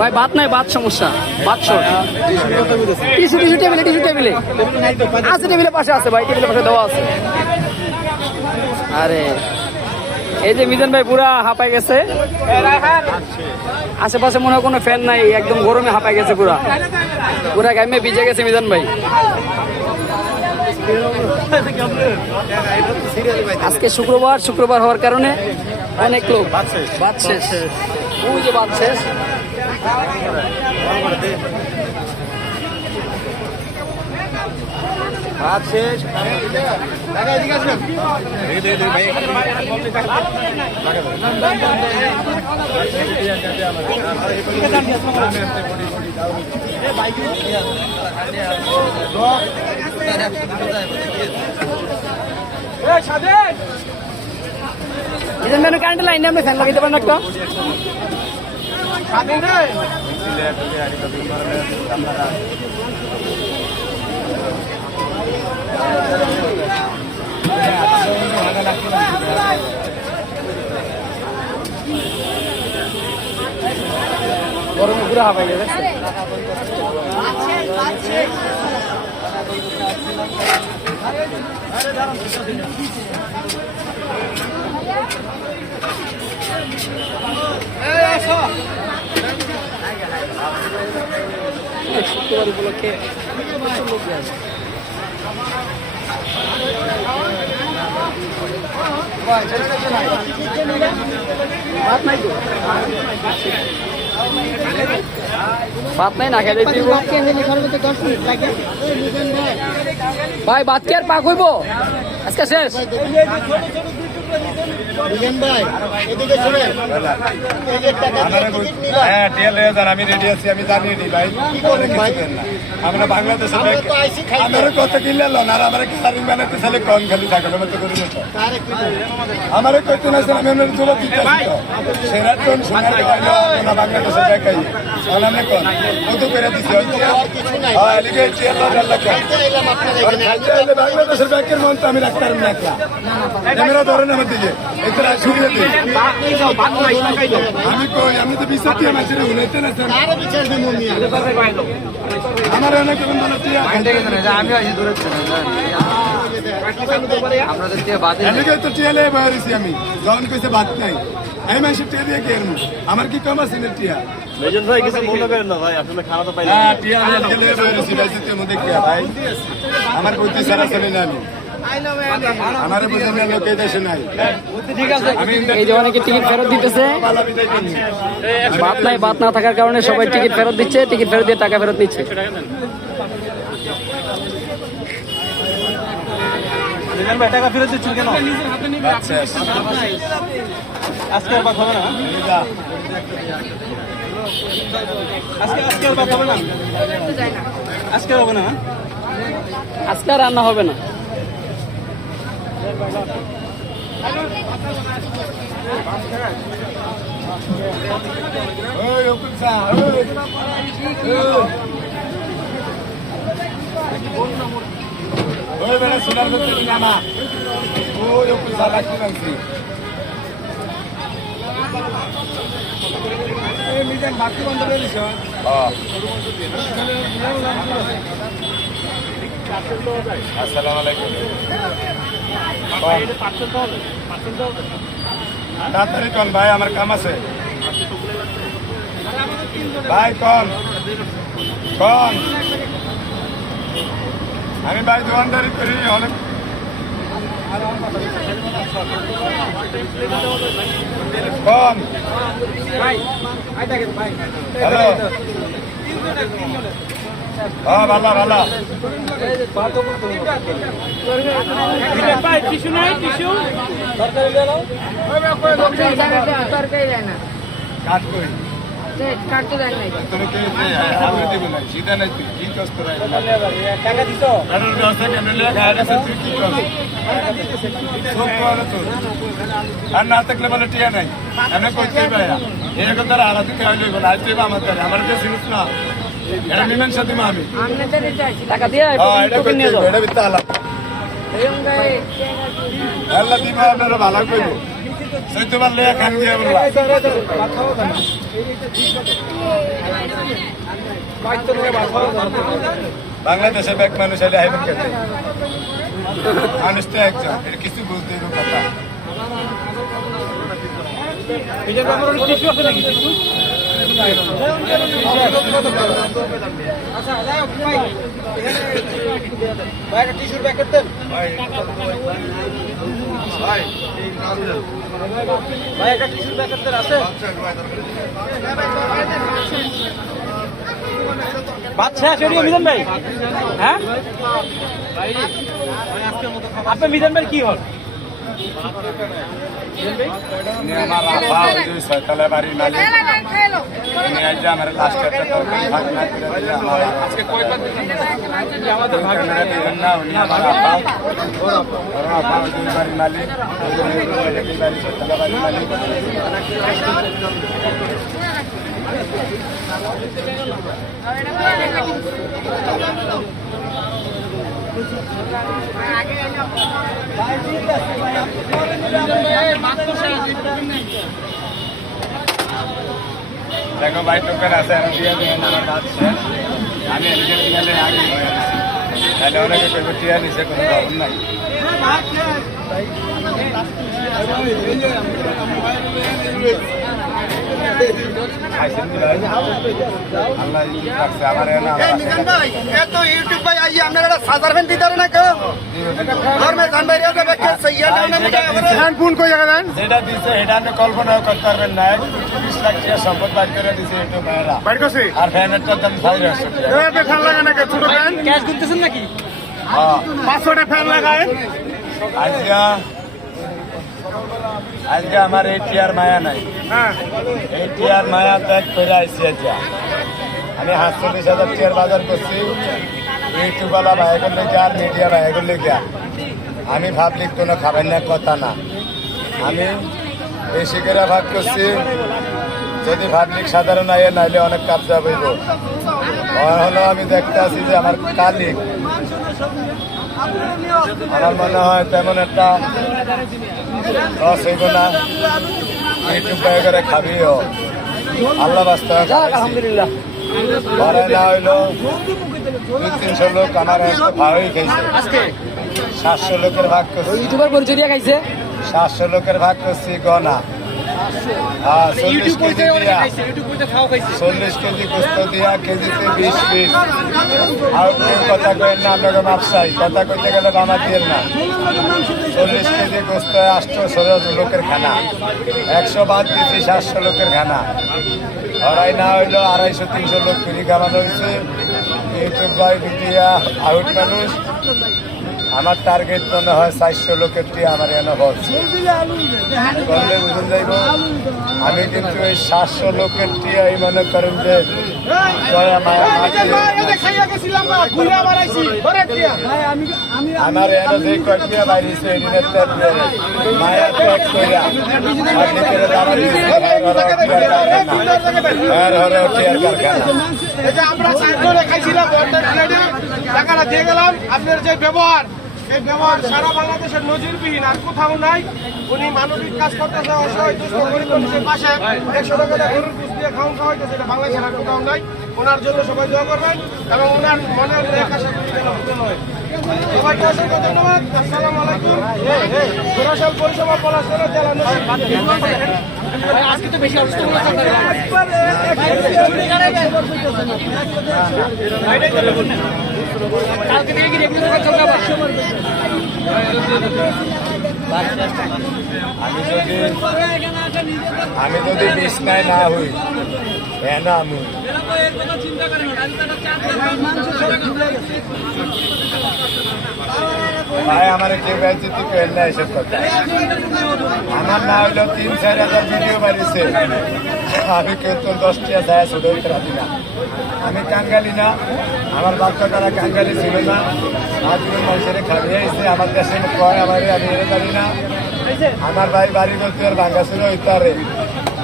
ভাই ভাত নাই, ভাত সমস্যা, ভাত শর্ট। টিস্যু টেবিলে, টিস্যু টেবিলে আছে, টেবিলে পাশে আছে ভাই, টেবিলের পাশে দেওয়া আছে। আরে এই যে মিজান ভাই পুরা হাঁপাই গেছে, আশেপাশে মনে হয় কোনো ফ্যান নাই, একদম গরমে হাঁপাই গেছে, পুরা পুরা গাইমে ভিজে গেছে মিজান ভাই। আজকে শুক্রবার হওয়ার কারণে অনেক লোক। বাদ শেষ, ওই যে বাদ শেষ। কারেন্ট লাইনে আপনি ফ্যান লাগাইতে পারেন একটা? গরমে পুরো হাঁপাই গেছে। শুক্রবার উপলক্ষে ভাত নাই না খেলে ভাই, ভাত কি আর পাক হইব? আজকে শেষ। আমি রেডি আছি, আমি জানিয়ে নি ভাই, আমরা বাংলাদেশে কত কিনলে আর আমার সারিং বানাতে চাইলে কম খালি থাকলো মতো করি আমার করতে না আমি ওনার জোড়া দিতে সেরা টন সোনার না বাংলাদেশে দেখাই আমি কম কত করে দিচ্ছি বাংলাদেশের ব্যাংকের মন তো আমি রাখতে পারবো না, ক্যামেরা ধরেন আমার দিকে সুবিধা দিই আমি কই, আমি তো বিচার দিয়ে মাঝে উনাইতে না আমার অনেক আমি যখন কইছে বাদ নাই এই মাসে টিয়া দিয়ে কে আমার কি কম আছে না টিয়া আমার বুদ্ধি সারা চলে না আমি আমার বুদ্ধি লোক এই দেশে নাই। এই যে অনেকে টিকিট ফেরত দিতেছে, বাদ নাই, বাদ না থাকার কারণে সবাই টিকিট ফেরত দিচ্ছে, টিকিট ফেরত দিয়ে টাকা ফেরত নিচ্ছে। টাকা ফেরত দিচ্ছেন কেন? আজকে আর বাদ হবে না, আজকে আর বাদ হবে না, আজকে হবে না, আজকে আর রান্না হবে না। সোনার করতে জানা বাকি বন্ধ করে দিস। আসসালামু আলাইকুম। তাড়াতাড়ি কন ভাই, আমার কাম আছে ভাই, কন কন আমি ভাই দোকানদারি করি অনেক। কন হ্যালো, হ্যাঁ ভালো ভালো কাট করি কাটতে দেয় নাই তুমি কে আমি দেব না সিধা নাই, তুই কি কষ্ট রাখ টাকা দিত কারণ ব্যবস্থা কেন লেখা আছে, তুই কি করছিস আর না থাকলে বলে টিয়া নাই এমনি করতে ভাই এরকম তারা আলাদা খেয়াল হইব না, আসতে আমার দ্বারা আমার যে জিনিস না এটা নিবেন সাথে আমি টাকা দিয়ে টোকেন নিয়ে যাও। এটা বিত্তা আলাপ আল্লাহ দিবা আপনারা ভালো করবো। চৈত্যবার লইয়া খান গিয়া বলবা বাংলাদেশে ব্যাগ মানুষ এলে আইবেন খেতে মানুষ তো একজন এটা কিছু বুঝতে হবে কথা এটার ব্যাপারে অনেক টিস্যু আছে নাকি টিস্যু আচ্ছা যাই হোক ভাই একটা টিস্যুর প্যাকেট দেন ভাই একটা টিস্যুর প্যাকেট দেন আছে বাচ্চা সেটিও মিজান ভাই হ্যাঁ আপনি মিজান ভাই কি হল আমার আব্বা ওই যে ছয়তলা বাড়ির মালিক উনি আজ আমার লাস্ট একটা তরকারি ভাগ না করে দিলে আমার আজকে কয়বার আমাদের ভাগ না উনি আমার আব্বা ওর আব্বা ওই যে বাড়ির মালিক ওই বাড়ির ছয়তলা বাড়ির মালিক দেখো ভাই টোকেন আছে আমি দিয়ে দিই আমার বাচ্চা আমি এদিকে গেলে আগে তাহলে অনেকে কেউ টিয়া নিচে কোনো খবর নাই আল্লাহ রাখছে আমার এত ইউটিউব ভাই আই আপনারা একটা সাজারবেন দিদারে না কেউ ধর্মের ধান বাইরে হবে কে সইয়া না ফোন কই জায়গা দেন যেটা দিছে এটা আপনি কল্পনা করতে পারবেন না 20 লাখ টাকা সম্পদ বাইর করে দিছে এটা ভাইরা বাইর করছে আর ফ্যানের দাম 500 টাকা এটা ফ্যান লাগা না ছোট ফ্যান ক্যাশ গুনতেছেন নাকি হ্যাঁ 500 টাকা ফ্যান লাগায় আজকে আমার এই টিয়ার মায়া নাই এই টিয়ার মায়া ত্যাগ করে আইসি আজকে আমি 47,000 টিয়ার বাজার করছি ইউটিউবওয়ালা ভাই করলে গিয়া আর মিডিয়া ভাই করলে গিয়া আমি ভাবলি কোনো খাবেন না কথা না আমি বেশি করে ভাগ করছি যদি ভাবলিক সাধারণ আইয়ে নাইলে অনেক কাবজা হইব হলো আমি দেখতে আছি যে আমার কালিক আমার মনে হয় তেমন একটা লস হইব না ইউটিউব ভাই করে খাবিও আল্লাহ বাস্তব আলহামদুলিল্লাহ ঘরে না হইলো 200-300 লোক আমার ভালোই খাইছে 700 লোকের ভাগ করছি ইউটিউবার পরিচয় দিয়ে খাইছে 700 লোকের ভাগ করছি গনা হ্যাঁ 40 কেজি দিয়া 40 কেজি গোস্ত দিয়া কেজিতে 20 পিস আর কথা কইেন না আপনাকে মাপসাই কথা কইতে গেলে বানা দিয়ে না 40 কেজি গোস্ত 800 লোকের খানা 100 বাদ দিচ্ছি 700 লোকের খানা হরাই না হইলো 250-300 লোক ফ্রি খাওয়ানো হয়েছে ইউটিউব ভাই দিয়া আউট মানুষ আমার টার্গেট মনে হয় 400 লোকের টি আমার এনে বলছে করলে বুঝুন যাইব আমি কিন্তু এই 700 লোকের টি এই মনে করেন যে আমার এনে যে কয়েকটিয়া বাইরেছে এদিনের মায়া ত্যাগ করিয়া আমরা খাইছিলাম টাকাটা দিয়ে গেলাম আপনার যে ব্যবহার এই ব্যবহার সারা বাংলাদেশের নজিরবিহীন আর কোথাও নাই উনি মানবিক কাজ করতেছে অসহায় দুস্থ গরিব মানুষের পাশে 100 টাকা গরুর কুচ দিয়ে খাওয়া খাওয়াইতেছে এটা বাংলাদেশের আর কোথাও নাই ওনার জন্য সবাই দোয়া করবেন এবং ওনার মনের আশা করি যেন পূরণ হয় সবাইকে অসংখ্য ধন্যবাদ আসসালামু আলাইকুম সরাসরি পরিষেবা পলাশপুরের জেলা আজকে তো বেশি অসুস্থ মনে কালকে থেকে কি রেগুলার চলবে আবার আমি যদি বিছনায় না হই না আমি ভাই আমার কেউ বেঁচে কেন না এসব কথা আমার না হইলো 3-4 হাজার ভিডিও বাড়িছে আমি কেউ তো 10টা যায় শুধু রাখি না আমি কাঙ্গালি না আমার বাচ্চা তারা কাঙ্গালি ছিল না আজকে মানুষের খাবিয়ে এসে আমার দেশে কয় আমার আমি এনে জানি না আমার ভাই বাড়ি করতে ভাঙ্গা ছিল ইতারে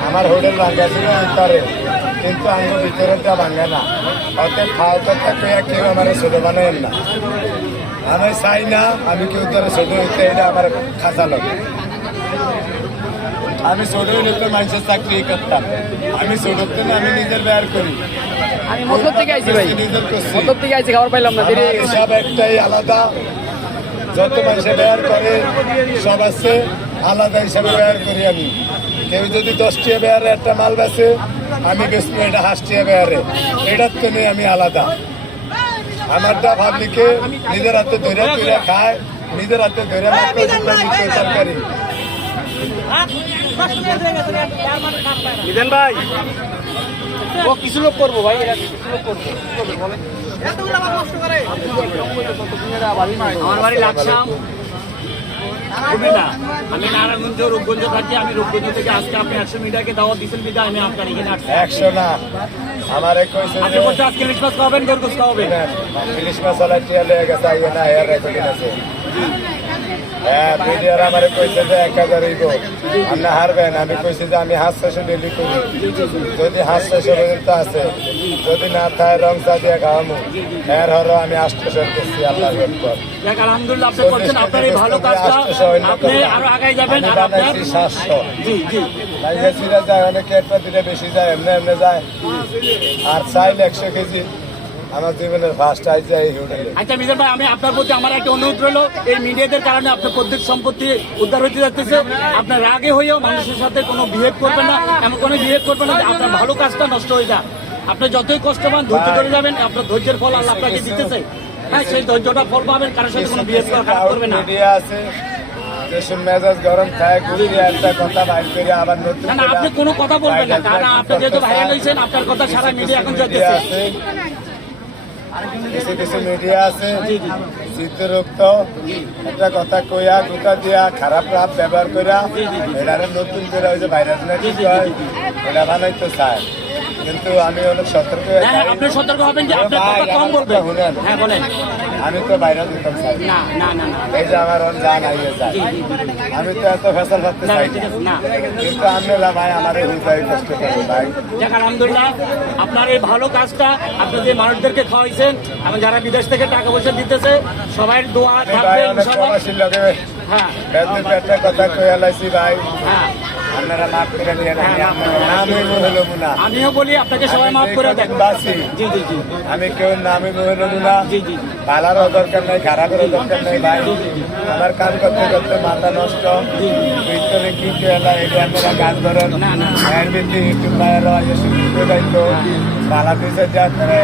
আমার হোটেল ভাঙ্গা ছিল ইতারে কিন্তু আমি ভিতরেটা ভাঙ্গা না অর্থাৎ খাওয়া কথা কেউ আমার ছোট বানায় না আমি চাই না আমি কেউ তারা ছোট হইতে এটা আমার খাঁচা লাগে আমি ছোট হইলে তো মানুষের চাকরি করতাম, আমি ছোটতে না আমি নিজের ব্যয় করি, আমি মতলব থেকে আইছি ভাই, নিজের করছি। মতলব থেকে আইছি, খাবার পাইলাম না, দেরি হয়ে আমার গেছে। সব একটাই আলাদা, যত মানুষের ব্যয় করে সব আছে আলাদা হিসাবে ব্যয় করি আমি। কেউ যদি 10 টাকা ব্যয়ারে একটা মাল বেছে, আমি বেচবো এটা 5 টাকা ব্যয়ারে, এটার তো নেই, আমি আলাদা। আমারটা ভাবলিকে নিজের হাতে ধরে তুলে খায়, নিজের হাতে ধরে তরকারি। মিজান ভাই ও কিছু লোক করবো ভাই, এরা কিছু লোক করবো বলেন। আমার বাড়ি লাকসাম কুমিল্লা। আমি নারায়ণগঞ্জ রূপগঞ্জ থাকি। আমি রূপগঞ্জ থেকে আজকে আপনি 100 মিটারকে দাওয়াত দিচ্ছেন বিদায় আমি আপনার এখানে আসছি। 100 না, আমার আপনি বলতে আজকে ইলিশ মাছ খাওয়াবেন, গরগোশ খাওয়াবেন। ইলিশ মশলা টিয়া লেগে গেছে, আইয়ে না এর রেকর্ডিং আছে। হ্যাঁ, মিডিয়ার আমারে কইছে যে 1000 হইব, আপনি হারবেন। আমি কইছি যে আমি 700 ডেলি করি, যদি 700 পর্যন্ত আছে, যদি না থাকে রং চা দিয়ে খাওয়ামু, এর হরো আমি 800 করছি। আল্লাহ পর দেখ আলহামদুলিল্লাহ আপনি করছেন আপনার এই ভালো কাজটা, আপনি আরো আগাই যাবেন। আর আপনার 700 জি জি বাইরে ছিঁড়ে যায়, অনেকে একটা দিলে বেশি যায়, এমনি এমনি যায়। আর চাইলে 100 কেজি আমার জীবনের ফার্স্ট আইছে এই হোটেলে। আচ্ছা মিজান ভাই, আমি আপনার প্রতি আমার একটা অনুরোধ রইল, এই মিডিয়াদের কারণে আপনার প্রত্যেক সম্পত্তি উদ্ধার হতে যাচ্ছে। আপনার রাগে হয়েও মানুষের সাথে কোনো বিহেভ করবেন না, এমন কোনো বিহেভ করবেন না যে আপনার ভালো কাজটা নষ্ট হয়ে যায়। আপনি যতই কষ্ট পান ধৈর্য ধরে যাবেন, আপনার ধৈর্যের ফল আল্লাহ আপনাকে দিতেছে। হ্যাঁ, সেই ধৈর্যটা ফল পাবেন, কারোর সাথে কোনো বিহেভ খারাপ করবে না। মিডিয়া আছে, যেসব মেজাজ গরম খায়, ঘুরিয়ে একটা কথা বাইর করে আবার নতুন না না, আপনি কোনো কথা বলবেন না, কারণ আপনি যেহেতু ভাইরাল হয়েছেন, আপনার কথা সারা মিডিয়া এখন মিডিয়া চলতেছে। আছে, কিছু কিছু মিডিয়া আছে চিত্ররক্ত একটা কথা কইয়া গুতা দিয়া খারাপ রাত ব্যবহার কইরা এটারে নতুন করে ওই যে ভাইরাস না কি কয় এটা বানাইতে চায়। কিন্তু আমি অনেক সতর্ক হয়ে হ্যাঁ, যাই। আপনি সতর্ক হবেন যে আপনার কথা কম বলবেন। হ্যাঁ বলেন। আমি তো ভাইরাস দিতাম চাই না না না না এই যে আমার জান আইয়ে যায়, আমি তো এত ফেসাল করতে না, চাই ঠিক আছে, না। কিন্তু আপনারা ভাই আমার হৃদয় কষ্ট করে ভাই। যাক আলহামদুলিল্লাহ আপনার এই ভালো কাজটা আপনি যে মানুষদেরকে খাওয়াইছেন এবং যারা বিদেশ থেকে টাকা পয়সা দিতেছে সবাই দোয়া আমি থাকবে ভাই অনেক ইনশাআল্লাহ। প্রবাসীর লগে হ্যাঁ বেদে একটা কথা কইয়া লাইছি ভাই, হ্যাঁ আপনারা মাফ করে নিয়ে নামে হলো না। আমিও বলি আপনাকে সবাই মাফ করে দেন। বাসি জি জি জি আমি কেউ নামে হলো না, জি জি পালারও দরকার নাই, খারাপেরও দরকার নাই ভাই। আমার কাম করতে করতে মাথা নষ্ট, ভিতরে কি কেলা এটা আপনারা গান ধরেন না, না। এর ভিতরে একটু বাইরে আগে শুনতে যাইতো পালা দিছে যা করে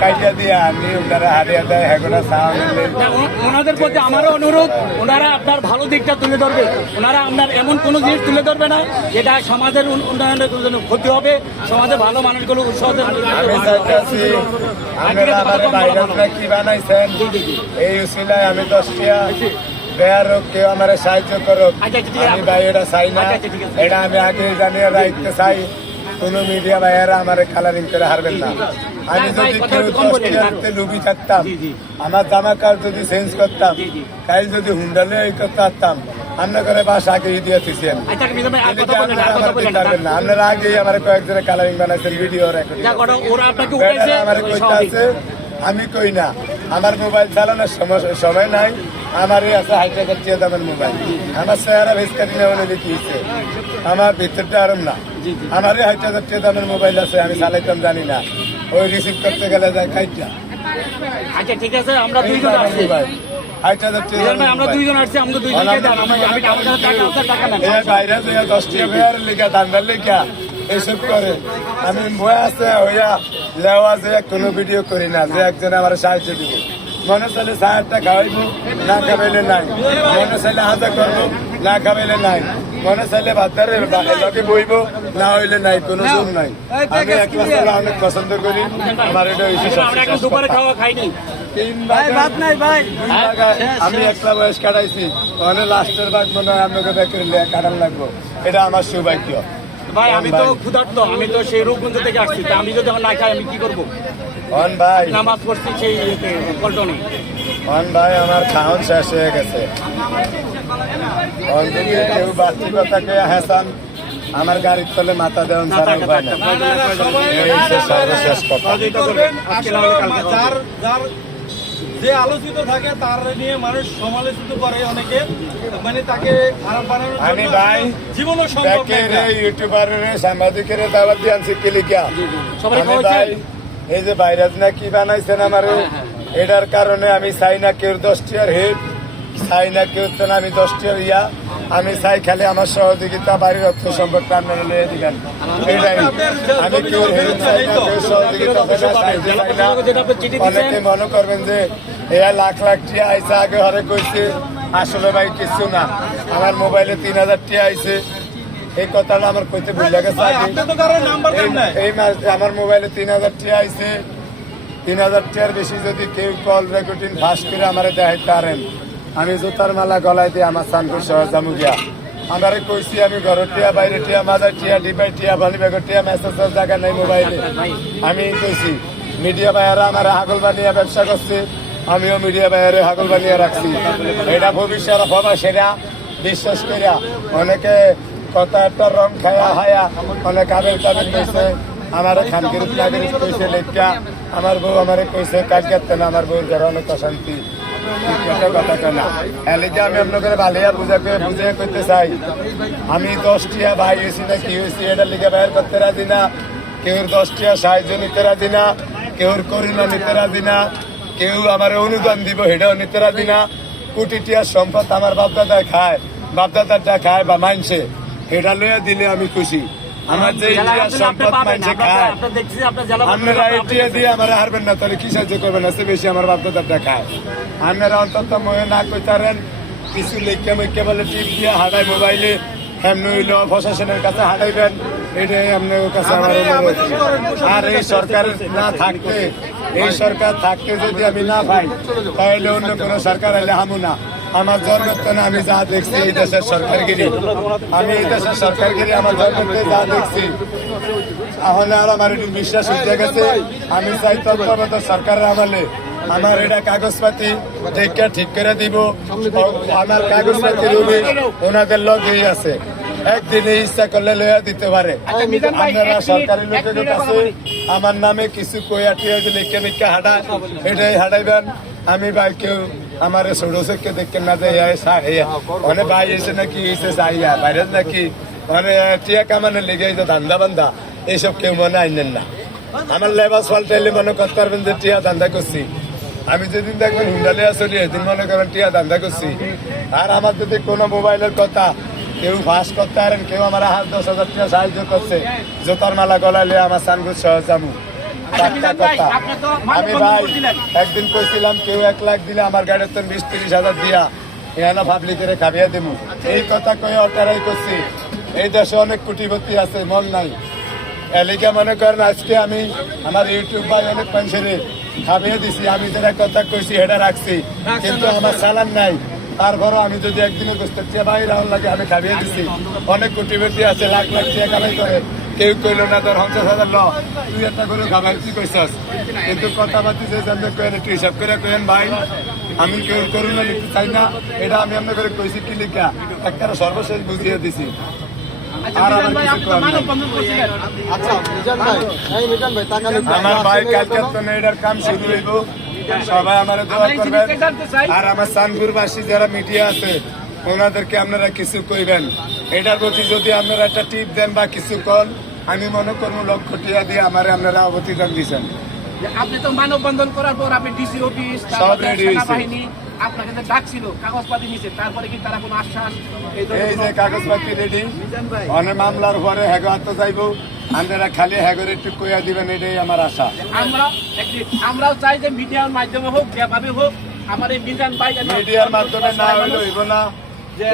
কাইটা দিয়া নিয়ম দ্বারা হারিয়ে দেয় হেগুলা সাউন্ড না, ওনাদের প্রতি আমারও অনুরোধ, ওনারা আপনার ভালো দিকটা তুলে ধরবে। ওনারা আপনার এমন কোনো জিনিস তুলে ধরবে না যেটা সমাজের উন্নয়নের জন্য ক্ষতি হবে, সমাজে ভালো মানুষগুলো উৎসাহ আমি চাইতেছি আপনারা আমার ভাইরাসরা কি বানাইছেন এই উসিলায় আমি 10 টাকা দেয়ার কেউ আমার সাহায্য করুক। আচ্ছা, ঠিক আছে। আমি ভাই এটা চাই না, আচ্ছা, ঠিক আছে। এটা আমি আগে জানিয়ে রাখতে চাই। কোন মিডিয়া ভাইয়েরা আমার কালারিং করে হারবেন না। আমি ভাই, যদি কথা কেউ একটু কম 10 বলেন, টাকাতে লুবি থাকতাম, জি, জি। আমার জামা কার্ড যদি চেঞ্জ করতাম, কাল যদি হুন্ডালে এই করতে পারতাম, আমরা করে বাস আগে দিয়ে দিয়েছেন। আচ্ছা মিজান ভাই, আর কথা বলেন, আর কথা বলেন না। আপনারা আগে আমার কয়েকজনের কালারিং বানাইছেন ভিডিও রেকর্ডিং। যাক, ওরা আপনাকে উঠাইছে, আমার কইতে স্বাভাবিক। আছে, আমি কই না আমার মোবাইল চালানোর সময় নাই, আমারই আছে হাইটেকের চেয়ে দামের মোবাইল। আমার চেহারা ভেজ কাটি নেওয়া লিখিয়েছে, আমার ভিতরটা আরাম না, আমারই হাইটেকের চেয়ে দামের মোবাইল আছে, আমি চালাইতাম জানি না, ওই রিসিভ করতে গেলে যায় খাইটা আচ্ছা ঠিক আছে, আমরা দুইজন আসছি। মোবাইল হাইটেকের চেয়ে মিজান ভাই, দামের আমরা মোবাইল। দুইজন আসছি, আমরা দুইজনকে দেন। আমি আমার কাছে টাকা আছে, টাকা নেন। এই বাইরে যে 10 টাকা বেয়ার লিখা দান্দার লিখা এসব করে আমি বয়ে আছে হইয়া লেওয়া যে কোনো ভিডিও করি না, যে একজন আমার সাহায্য দিব। মনে চাইলে 1000 খাওয়াইবো, না খাওয়াইলে নাই। মনে চাইলে হাজা করবো, না খাওয়াইলে নাই। মনে চাইলে ভাতারে লগে বইবো, না হইলে নাই, কোনো জোর নাই। আমি একলা ছাড়া অনেক পছন্দ করি, আমার এটা হয়েছে আমরা এখন দুপুরে খাওয়া খাইনি। আমি একলা বয়স কাটাইছি, তাহলে লাস্টের ভাগ মনে হয় আপনাকে কাটান লাগবো, এটা আমার সৌভাগ্য। ভাই আমি তো ক্ষুধার্ত, আমি তো সেই রূপগঞ্জ থেকে আসছি, তা আমি যদি না খাই আমি কি করবো? অন ভাই, নামাজ পড়ছি সেই পল্টনে। অন ভাই, আমার খাওয়ান শেষ হয়ে গেছে। অন যদি কেউ বাচ্চি কথাকে হাসান, আমার গাড়ির তলে মাথা দেওয়ান ছাড়া উপায় না। এই যে সর্বশেষ কথা। করবেন, আসলে যার যে আলোচিত থাকে তার নিয়ে মানুষ সমালোচিত করে অনেকে, মানে তাকে খারাপ বানানোর আমি জন্য ভাই জীবনও সম্ভব না। ইউটিউবারের সাংবাদিকের দাওয়াত দিয়ে আনছি কিলিকা সবাই আমি খাওয়াচ্ছেন? ভাই এই যে ভাইরাস না কি বানাইছেন আমারে এটার কারণে আমি চাই না কেউ 10টার হেড, চাই না কেউ তো না আমি 10টার ইয়া, আমি চাই খালি আমার সহযোগিতা বাড়ির অর্থ সম্পদ আপনারা লিয়ে দিবেন, এটাই। আমি কেউ হেড চাই না, কেউ সহযোগিতা চাই না, সাহায্য চাই না। অনেকে মনে করবেন যে এরা লাখ লাখ টিয়া আইসে, আগে হরে কইছে, আসলে ভাই কিছু না। আমার মোবাইলে 3000 টিয়া আইছে, এই কথাটা আমার কইতে ভুলে গেছে ভাই, আগে। আপনি তো কারোর নাম্বার দেন নাই। এই মাস আমার মোবাইলে 3000 টিয়া আইছে, 3000 টিয়ার বেশি যদি কেউ কল রেকর্ডিং ফাঁস করে আমার দেখাইতে পারেন, আমি জুতার মালা গলায় দিয়ে আমার সানপুর শহর যাবো গিয়া। আমারে কইছি আমি ঘরের টিয়া, বাইরে টিয়া, মাদার টিয়া, ডিবাই টিয়া, ভালি ব্যাগের টিয়া, মেসেজের জায়গা নেই মোবাইলে। আমি কইছি মিডিয়া ভাইয়ারা আমার হাগল বানিয়ে ব্যবসা করছে, আমিও মিডিয়া ভাইয়ারে হাগল বানিয়ে রাখছি। এটা ভবিষ্যৎ হবে সেটা বিশ্বাস করিয়া অনেকে কথা একটা রং খায়া হায়া অনেক আবেল কাবেল কইছে, আমার খানগিরিত নাগরিক কইছে লেখা, আমার বউ আমারে কইছে কাজ করতে না, আমার বউর ঘরে অনেক অশান্তি। একটা কথা কেনা এলিকে আমি আপনাদের ভালিয়া বুঝে করতে চাই, আমি 10টিয়া ভাই হয়েছি না কি হয়েছি এটা লিখে বাইর করতে রাজি না, কেউ 10টিয়া সাহায্য নিতে রাজি না, কেউর করুণা নিতে রাজি না, কেউ আমার অনুদান দিব সেটাও নিতে রাজি না। কোটি টিয়ার সম্পদ আমার বাপদাদা খায়, বাপদাদারটা খায় বা মানছে, এটা লইয়া দিলে আমি খুশি। আমার যে টিয়ার সম্পদ মানছে খায়, আপনারা এই টিয়া দিয়ে আমার হারবেন না, তাহলে কি সাহায্য করবেন? আছে বেশি আমার বাপদাদারটা খায়। আপনারা অন্তত মনে না কইতারেন কিছু লেখা মেখা বলে টিপ দিয়ে হাঁটায় মোবাইলে, এমনি হইল প্রশাসনের কাছে হাঁটাইবেন, এটাই আপনার কাছে আমার অনুরোধ। আর এই সরকার না থাকতে, এই সরকার থাকতে যদি আমি না পাই, তাহলে অন্য কোনো সরকার এলে হামু না। আমার জন্মতে না আমি যা দেখছি এই দেশের সরকারগিরি, আমি এই দেশের সরকারগিরি আমার জন্মতে যা দেখছি, এখন আর আমার একটু বিশ্বাস হয়ে গেছে। আমি চাই তত্ত্বাবধায়ক সরকারের আমলে আমার এটা কাগজপাতি দেখে ঠিক করে দিব, আমার কাগজপাতি রুবি ওনাদের লগেই আছে, একদিনে ইচ্ছা করলে লইয়া দিতে পারে। আপনারা সরকারি লোকের কাছে আমার নামে কিছু কইয়া টিয়া যে লিখে মিখে হাঁটায়, এটাই হাঁটাইবেন। আমি ভাই কেউ আমার ছোট চোখকে দেখে না যে অনেক ভাই এসে নাকি এসে চাইয়া বাইরে নাকি মানে টিয়া কামানে লেগে ধান্দা বান্ধা, এইসব কেউ মনে আইনেন না। আমার লেবাস পাল্টাইলে মনে করতে পারবেন যে টিয়া ধান্দা করছি। আমি যেদিন দেখবেন হুন্ডালে আসলি এদিন মনে করেন টিয়া ধান্দা করছি। আর আমার যদি কোনো মোবাইলের কথা কেউ ফাঁস করতে পারেন, কেউ আমার 10,000 টাকা সাহায্য করছে, জোতার মালা গলাইলে আমার সানগুজ সহজ যাবো। আমি ভাই একদিন কইছিলাম কেউ 1 লাখ দিলে আমার গাড়ির তো 20-30 হাজার দিয়া এখানে পাবলিকের খাবিয়ে দেবো, এই কথা কয়ে অটারাই করছি। এই দেশে অনেক কোটিপতি আছে, মন নাই। এলিকা মনে করেন আজকে আমি আমার ইউটিউব ভাই অনেক মানুষের খাবিয়ে দিছি, আমি যেটা কথা কইছি সেটা রাখছি, কিন্তু আমার চালান নাই। তারপরও আমি যদি একদিনে বুঝতে ভাই রাহুল লাগে আমি খাবিয়ে দিছি। অনেক কোটিপতি আছে, লাখ লাখ টাকা কামাই করে, কেউ কইল না তোর 50,000 ল, তুই একটা করে খাবার কি কইছস, কিন্তু কথা বাতি যে জানবে কেন একটু হিসাব করে কেন ভাই। আমি কেউ করুণা লিখতে চাই না, এটা আমি আপনার করে কইছি কি লিখা একটা সর্বশেষ বুঝিয়ে দিছি। আর আমার কিছু করার নাই। আমার ভাই কালকে তো এটার কাম শুরু হইব, সবাই আমার দোয়া করবেন। আর আমার সানপুরবাসী যারা মিডিয়া আছে ওনাদেরকে আপনারা কিছু কইবেন, এটার প্রতি যদি আপনারা একটা টিপ দেন বা কিছু কন, আমি মনে করবো 1 লক্ষ টাকা দিয়ে আমার আপনারা অবতিদান দিচ্ছেন। আপনি তো মানববন্ধন করার পর আপনি ডিসি অফিস, সব রেডি হয়েছে। সেনাবাহিনী আপনাকে যে ডাকছিল, কাগজপাতি নিছে, তারপরে কি তারা কোনো আশ্বাস এই যে কাগজপাতি রেডি, অনেক মামলার পরে হ্যাগো হাতে যাইব, আপনারা খালি হ্যাগোর একটু কইয়া দিবেন, এটাই আমার আশা। আমরাও চাই যে মিডিয়ার মাধ্যমে হোক, যেভাবে হোক, আমার এই মিজান ভাই মিডিয়ার মাধ্যমে না হইলে হইব না,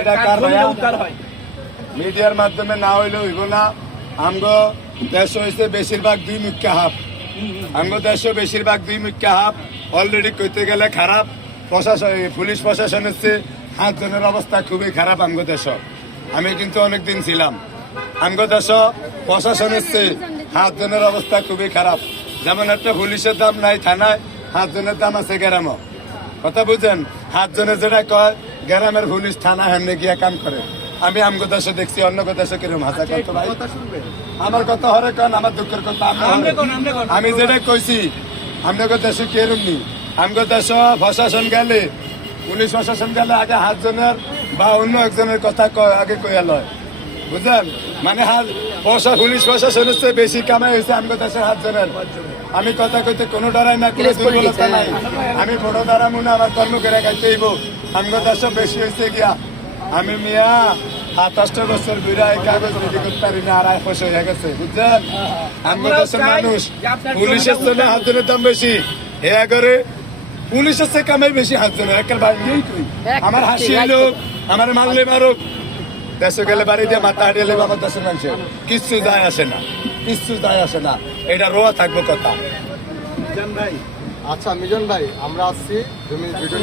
এটা কার উদ্ধার হয়। মিডিয়ার মাধ্যমে না হইলে হইব না। আমগো দেশ হয়েছে বেশিরভাগ 2 মুখ্য হাফ, আমগো দেশ বেশিরভাগ 2 মুখ্য হাফ। অলরেডি কইতে গেলে খারাপ প্রশাসন, পুলিশ প্রশাসন হচ্ছে 7 জনের অবস্থা খুবই খারাপ আমগো দেশ। আমি কিন্তু অনেকদিন ছিলাম। আমগো দেশ প্রশাসন হচ্ছে 7 জনের অবস্থা খুবই খারাপ। যেমন একটা পুলিশের দাম নাই থানায়, 7 জনের দাম আছে গ্রামে। কথা বুঝেন, 7 জনের যেটা কয় গ্রামের পুলিশ থানা হেমনে গিয়া কাম করে। আমি আমগো দেশে দেখছি, অন্য দেশে কিরম হাসা করতো ভাই। আমার কথা হরে কন, আমার দুঃখের কথা আমি যেটা কইছি, আমগো দেশে কিরম নি আমগো দেশ প্রশাসন গেলে পুলিশ প্রশাসন গেলে আগে 7 জনের বা অন্য একজনের কথা আগে কইয়া লয়, বুঝলেন? মানে পুলিশ প্রশাসনের চেয়ে বেশি কামাই হয়েছে আমগো দেশের 7 জনের। আমি কথা কইতে কোনো ডরাই না, কোনো দুর্বলতা নাই। আমি বড় দ্বারা মনে আমার কর্ম করে খাইতে হইব। আমগো দেশ বেশি হয়েছে গিয়া আমি মিয়া 27 বছর ঘুরে কাগজ রেডি করতে পারি না, 2.5 পয়সা হয়ে গেছে, বুঝছেন? আমগো দেশের মানুষ পুলিশের চেয়ে 7 জনের দাম বেশি, এ করে পুলিশের চেয়ে কামাই বেশি 7 জনের। একটা বাড়িয়েই কই আমার হাসি লোক আমার মারলে মারুক, দেশে গেলে বাড়ি দিয়ে মাথা হারিয়ে আমার দেশের মানুষের কিচ্ছু যায় আসে না, কিচ্ছু যায় আসে না। এটা রোয়া থাকবো কথা। আচ্ছা মিজান ভাই, আমরা আসছি, তুমি ভিডিও